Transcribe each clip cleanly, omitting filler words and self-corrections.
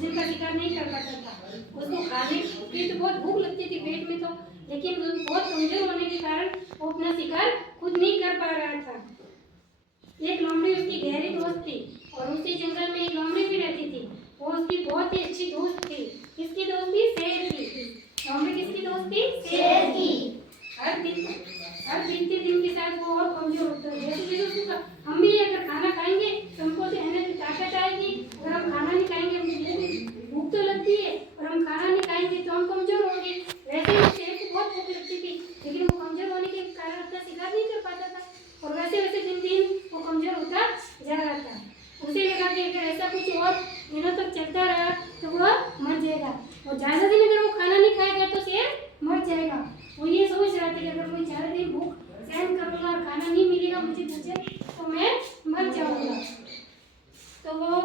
भोजन का शिकार नहीं कर पाता था। उसको खाने की तो बहुत भूख लगती थी पेट में तो, लेकिन वो बहुत कमजोर होने के कारण वो अपना शिकार खुद नहीं कर पा रहा था। एक लोमड़ी उसकी गहरी दोस्त थी और उसी जंगल में एक लोमड़ी भी रहती थी। वो उसकी बहुत ही अच्छी दोस्त थी। किसकी दोस्त थी? शेर की। लोमड़ी किसकी दोस्त थी? शेर की। हर बीतते दिन के साथ वो और कमजोर होता है। जैसे जैसे उसको हम भी अगर खाना खाएंगे तो हमको तो एनर्जी ताकत आएगी। अगर हम खाना नहीं खाएंगे हमको भूख तो लगती है और हम खाना नहीं खाएंगे तो हम कमजोर होंगे। वैसे ही शेर को बहुत भूख लगती थी, लेकिन वो कमजोर होने के कारण अपना शिकार नहीं कर पाता था और वैसे वैसे दिन दिन वो कमजोर होता जा रहा था। उसे लगा कि अगर ऐसा कुछ और दिनों तक चलता रहा तो वह मर जाएगा और ज्यादा दिन अगर वो खाना नहीं खाएगा तो शेर मर जाएगा। वो ये सोच रहा था कि अगर मैं ज्यादा दिन भूख सहन करूंगा और खाना नहीं मिलेगा मुझे भोजन तो मैं मर जाऊंगा, तो वो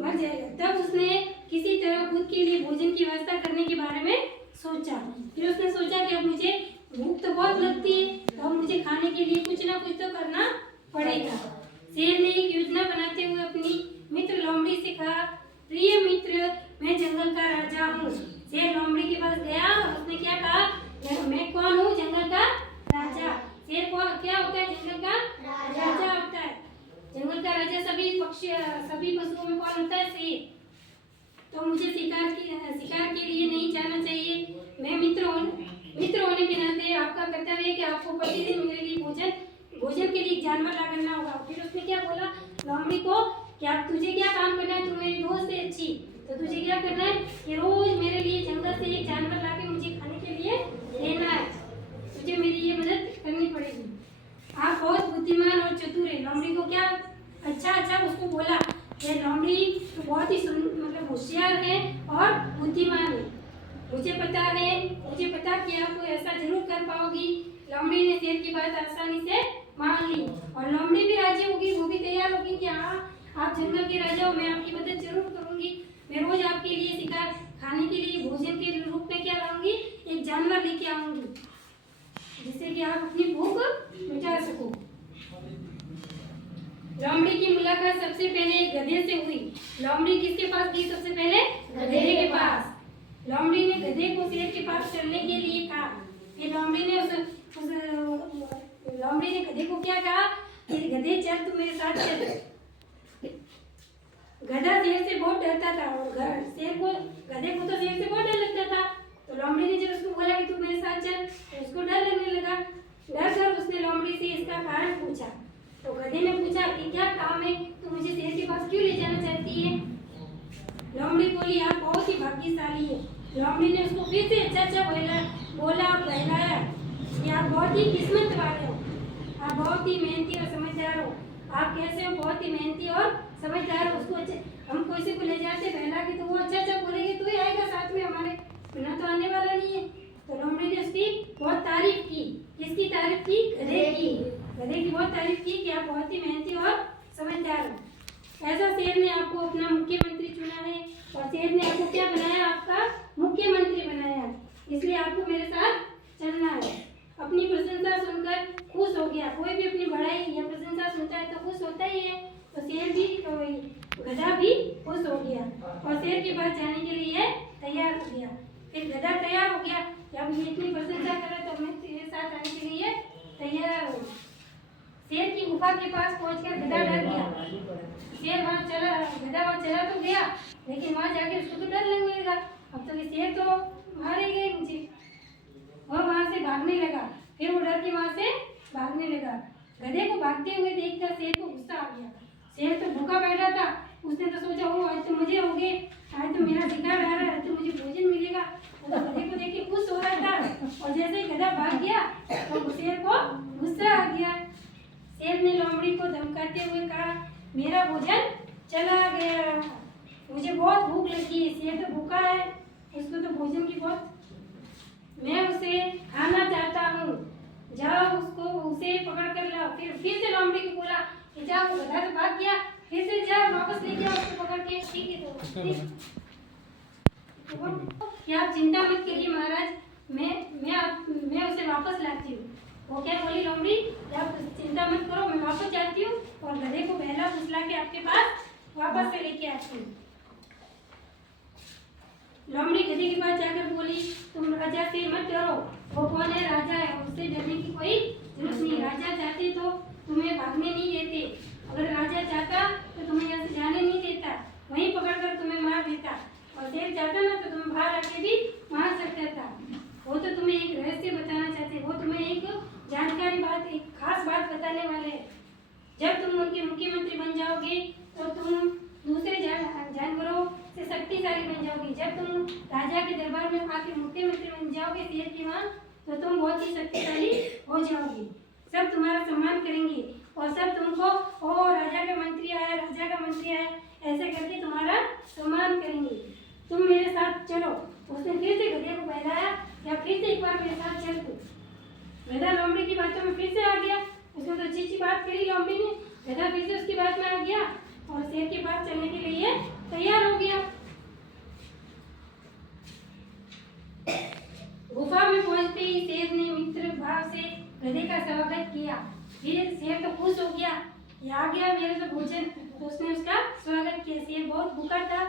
मर जाएगा। तब उसने किसी तरह खुद के लिए भोजन की व्यवस्था करने के बारे में सोचा। फिर उसने सोचा कि अब मुझे भूख तो बहुत लगती है, तो अब मुझे खाने के लिए कुछ ना कुछ तो करना पड़ेगा। शेर ने एक योजना बनाते हुए अपनी मित्र लोमड़ी से कहा, प्रिय मित्र, मैं जंगल का राजा हूँ। शेर लोमड़ी के पास गया और उसने क्या कहा? मैं कौन हूँ? जंगल का राजा। शेर को क्या होता है? जंगल का राजा होता है। जंगल का राजा सभी पशुओं में कौन होता है? शेर। तो मुझे शिकार के लिए नहीं जाना चाहिए। मैं मित्र होने के नाते आपका कर्तव्य है कि आपको प्रतिदिन मेरे लिए भोजन के लिए जानवर ला करना होगा। फिर उसने क्या बोला लोमड़ी को? क्या तुझे क्या काम करना है? तू मेरी दोस्त है अच्छी, तो तुझे क्या करना है कि रोज मेरे लिए जंगल से एक जानवर ला के मुझे खाने के लिए देना है। तुझे मेरी ये मदद करनी पड़ेगी। आप बहुत बुद्धिमान और चतुर है। लोमड़ी को क्या अच्छा उसको बोला। ये लोमड़ी तो बहुत ही मतलब होशियार है और बुद्धिमान है। मुझे पता कि आप ऐसा जरूर कर पाओगी। लोमड़ी ने शेर की बात आसानी से मान ली और लोमड़ी भी राजी होगी, वो भी तैयार होगी कि हाँ आप जंगल के राजा हो, मैं आपकी मदद जरूर करूंगी। मैं रोज आपके लिए शिकार खाने के लिए भोजन के रूप में क्या लाऊंगी? एक जानवर लेके आऊंगी जिससे कि आप अपनी भूख मिटा सको। लोमड़ी की मुलाकात सबसे पहले गधे से हुई। लोमड़ी किसके पास गई सबसे पहले? गधे के पास। लोमड़ी ने गधे को शेर के पास चलने के लिए कहा। फिर लोमड़ी ने गधे को क्या कहा कि गधे चल, तू मेरे साथ चल। गधा शेर से बहुत डरता था और गधे को तो शेर से बहुत डर लगता था। तो लोमड़ी ने जब उसको बोला कि तू मेरे साथ चल तो उसको डर लगने लगा। डर कर उसने लोमड़ी से इसका कारण पूछा। तो गधे ने पूछा कि क्या काम है, तू मुझे शेर के पास क्यों ले जाना चाहती है? लोमड़ी बोली, आप बहुत ही भाग्यशाली है। लोमड़ी ने उसको फिर से अच्छा बोला और बहलाया कि आप बहुत ही किस्मत वाले हो, आप बहुत ही मेहनती और समझदार हो। आप कैसे हो? बहुत ही मेहनती और समझदार हो। उसको हम किसी को ले जाते बहला के तो वो अच्छा बोलेंगे, तू ही आएगा साथ में हमारे, बिना तो आने वाला नहीं है। तो लोमड़ी ने उसकी बहुत तारीफ की। किसकी तारीफ की? गधे की बहुत तारीफ की कि आप बहुत ही मेहनती और समझदार हो। ऐसा शेर ने आपको अपना मुख्यमंत्री चुना है और शेर ने आपको क्या बनाया? आपका मुख्यमंत्री बनाया। इसलिए आपको मेरे साथ चलना है। अपनी प्रशंसा सुनकर खुश हो गया। कोई भी अपनी बड़ाई या प्रशंसा सुनता है तो खुश होता ही है। तो शेर भी गधा भी खुश हो गया और शेर के पास जाने के लिए तैयार हो गया। फिर गधा तैयार हो गया कि अब ये इतनी प्रशंसा कर रहा तो मैं तेरे साथ आने के लिए तैयार हूँ। शेर की गुफा के पास पहुंचकर गधा डर गया। गधा वहाँ चला तो गया, लेकिन वहाँ जाके उसको तो डर लगने लगा। अब तो ये शेर तो मारेगा मुझे। वह वहाँ से भागने लगा। फिर वो डर के वहाँ से भागने लगा। गधे को भागते हुए देखकर शेर को गुस्सा आ गया। शेर तो भूखा बैठा था। उसने तो सोचा, ओ आज तो मजे होंगे, आज तो मेरा शिकार आ रहा है, आज तो मुझे भोजन मिलेगा। वो तो गधे को देख के खुश हो रहा था और जैसे ही गधा भाग गया तो शेर को गुस्सा आ गया। शेर ने लोमड़ी को धमकाते हुए कहा, मेरा भोजन चला गया, मुझे बहुत भूख लगी है। शेर तो भूखा है, उसको तो भोजन की बहुत, मैं उसे खाना चाहता हूँ, जाओ उसे पकड़ कर लाओ। फिर से लोमड़ी को बोला कि जाओ, वो गधा तो भाग गया, फिर से जाओ वापस लेके आओ उसको पकड़ के। ठीक है तो क्या आप चिंता मत करिए महाराज, मैं उसे वापस लाती हूँ। वो क्या बोली लोमड़ी, आप चिंता मत करो, मैं वापस जाती हूँ और गधे को बहला फुसला के आपके पास वापस से लेके आती हूँ। लोमड़ी गधे के पास जाकर बोली, तुम राजा से मत डरो, वो कौन है? राजा है, उससे डरने की कोई जरूरत नहीं। राजा चाहते तो तुम्हें भागने नहीं देते, अगर राजा चाहता तो तुम्हें यहाँ से जाने नहीं देता, वहीं पकड़कर तुम्हें मार देता, और शेर चाहता ना तो तुम्हें बाहर आके भी मार सकता था। वो तो तुम्हें एक रहस्य बताना चाहते, वो तुम्हें एक जानकारी बात, एक खास बात बताने वाले हैं। जब तुम उनके मुख्यमंत्री बन जाओगे तो तुम दूसरे जानवरों से शक्तिशाली बन जाओगे। जब तुम राजा के दरबार में आके मुख्यमंत्री बन जाओगे शेर के वहाँ, तो तुम बहुत ही शक्तिशाली हो जाओगे, सब तुम्हारा सम्मान करेंगे और सब तुमको ओ राजा का मंत्री आया, राजा का मंत्री आया ऐसे करके तुम्हारा सम्मान करेंगे। तुम मेरे साथ चलो। उसने फिर से गधे को बहलाया, या फिर से एक बार मेरे साथ चल तू। गधा लोमड़ी की बातों में फिर से आ गया। उसने तो अच्छी बात करी लोमड़ी ने, गधा फिर से उसकी बात में आ गया और शेर के पास चलने के लिए तैयार हो गया। गुफा में पहुंचते ही शेर ने मित्र भाव से गधे का स्वागत किया। फिर शेर तो खुश हो गया, ये आ गया मेरे तो भोजन, तो उसने उसका स्वागत किया। शेर बहुत भूखा था,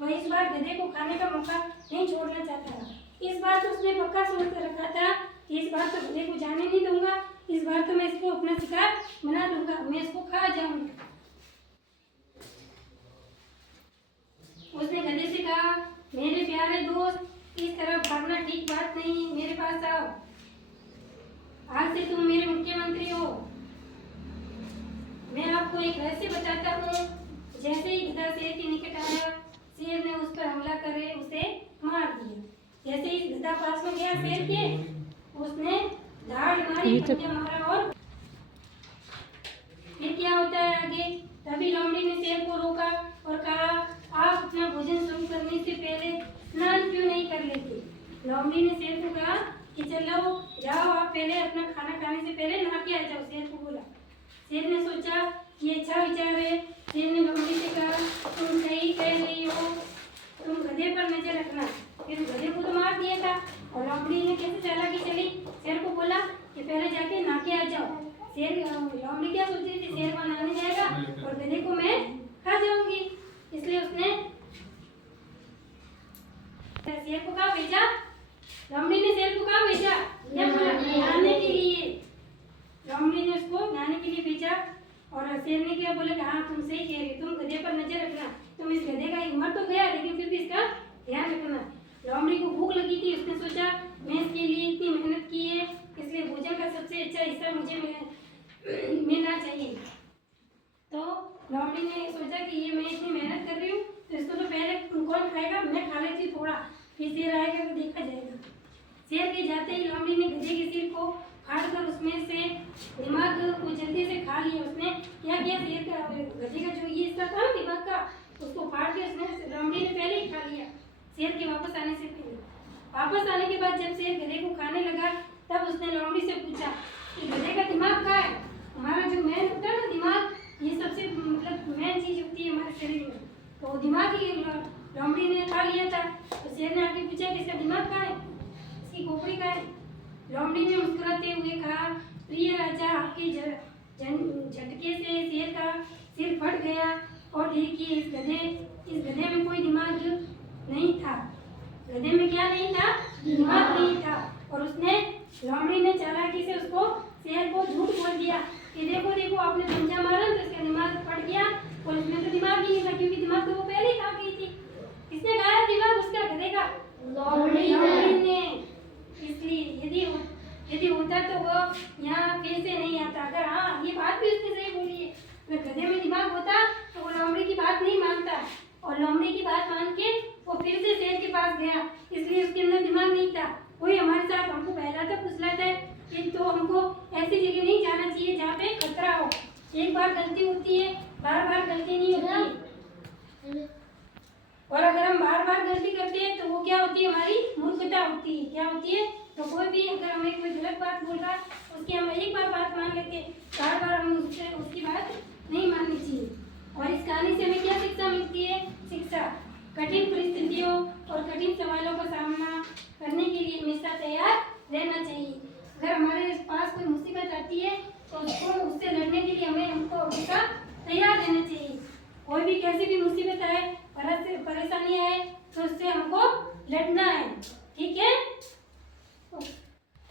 वह इस बार गधे को खाने का मौका नहीं छोड़ना चाहता था। इस बार तो उसने पक्का सोच कर रखा था, इस बार तो गधे को जाने नहीं दूंगा, इस बार तो मैं इसको अपना शिकार बना दूंगा, मैं इसको खा जाऊंगा। उसने गधे से कहा, मेरे प्यारे दोस्त, इस तरफ भागना ठीक बात नहीं, मेरे पास आओ, आज से तुम मेरे मुख्यमंत्री हो। मैं आपको एक रहस्य बताता हूँ। जैसे ही गधा शेर के निकट आया, शेर ने उस पर हमला करे उसे मार दिया। जैसे ही गधा पास में गया शेर के, उसने धाड़ मारी, पंजा मारा, और फिर क्या होता है आगे? तभी लोमड़ी ने शेर को रोका और कहा, आप अपना भोजन शुरू करने से पहले स्नान क्यों नहीं कर लेते? लोमड़ी ने शेर को कहा कि चलो जाओ, आप पहले अपना खाना खाने से पहले नहा के आ जाओ। शेर को बोला। शेर ने सोचा ये अच्छा विचार है। शेर ने लोमड़ी से कहा, तुम सही कह रही हो, तुम गधे पर नजर रखना। फिर गधे को तो मार दिया था, और लोमड़ी ने कैसे चालाकी चली, शेर को बोला कि पहले जाके नहा के आ जाओ। शेर लोमड़ी क्या सोच रही थी, शेर वहां नहाने जाएगा और गधे को मैं खा जाऊंगी, इसलिए उसने शेर को कहा भेजा। लोमड़ी ने शेर को कहा भेजा क्या बोला? नहाने के लिए। लोमड़ी ने उसको नहाने के लिए भेजा, और शेर ने क्या बोला कि हाँ तुम सही कह रही, तुम गधे पर नजर रखना, तुम इस गधे का मर तो गया लेकिन फिर भी इसका ध्यान रखना। लोमड़ी को भूख लगी थी, उसने सोचा मैं इसके लिए इतनी मेहनत की है, इसलिए भोजन का सबसे अच्छा हिस्सा मुझे मिलना चाहिए। तो लोमड़ी ने सोचा कि ये मैं इतनी मेहनत कर रही हूँ तो इसको तो पहले कौन खाएगा, मैं खा लेती थोड़ा, फिर शेर आएगा तो देखा जाएगा। शेर के जाते ही लोमड़ी ने गधे के सिर को फाड़कर उसमें से दिमाग को जल्दी से खा लिया। उसने क्या किया, शेर का गधे का जो ये हिस्सा था ना दिमाग का, उसको फाड़ के उसने लोमड़ी ने पहले ही खा लिया शेर के वापस आने से पहले। वापस आने के बाद जब शेर गधे को खाने लगा, तब उसने लोमड़ी से पूछा कि गधे का दिमाग कहाँ है? हमारा जो मेन होता है ना दिमाग, ये सबसे मतलब मेन चीज होती है हमारे शरीर में, तो वो दिमाग ही लोमड़ी ने खा लिया था। तो शेर ने आके पूछा कि इसका दिमाग कहाँ है, इसकी खोपड़ी कहाँ है? लोमड़ी ने मुस्कुराते हुए कहा, प्रिय राजा, आपके झटके से शेर का सिर फट गया, और देखिए इस गधे में कोई दिमाग नहीं था। गधे में क्या नहीं था? दिमाग नहीं था। और उसने लोमड़ी ने चालाकी से उसको शेर को झूठ बोल दिया कि देखो देखो आपने पंजा मारा तो इसका दिमाग फट गया, और इसमें तो दिमाग ही नहीं था, क्योंकि दिमाग तो वो पहले ही खा गई थी। किसने खाया दिमाग उसका, गधे का? लोमड़ी ने। इसलिए यदि होता तो वो यहाँ फिर से नहीं आता। अगर हाँ ये बात भी उसने सही बोली है, अगर गधे में दिमाग होता तो वो लोमड़ी की बात नहीं मानता, और लोमड़ी की बात मान के वो फिर से शेर के पास गया, इसलिए उसके अंदर दिमाग नहीं था। कोई हमारे साथ हमको बहलाता फुसलाता है कि तो हमको ऐसी जगह नहीं जाना चाहिए जहाँ पे खतरा हो। एक बार गलती होती है, बार बार गलती नहीं होती। और अगर हम बार बार गलती करते हैं तो वो क्या होती है, हमारी मूर्खता होती है। क्या होती है? तो कोई भी अगर हमें कोई गलत बात बोल रहा है, उसकी हम एक बार बात मान लेते हैं, बार बार हमें उसकी बात नहीं माननी चाहिए। और इस कहानी से हमें क्या शिक्षा मिलती है? शिक्षा, कठिन परिस्थितियों और कठिन सवालों का सामना करने के लिए हमेशा तैयार रहना चाहिए। अगर हमारे पास कोई मुसीबत आती है तो उससे लड़ने के लिए हमको हमेशा तैयार रहना चाहिए। कोई भी कैसी भी मुसीबत आए, परेशानी आए तो उससे हमको लड़ना है, ठीक है।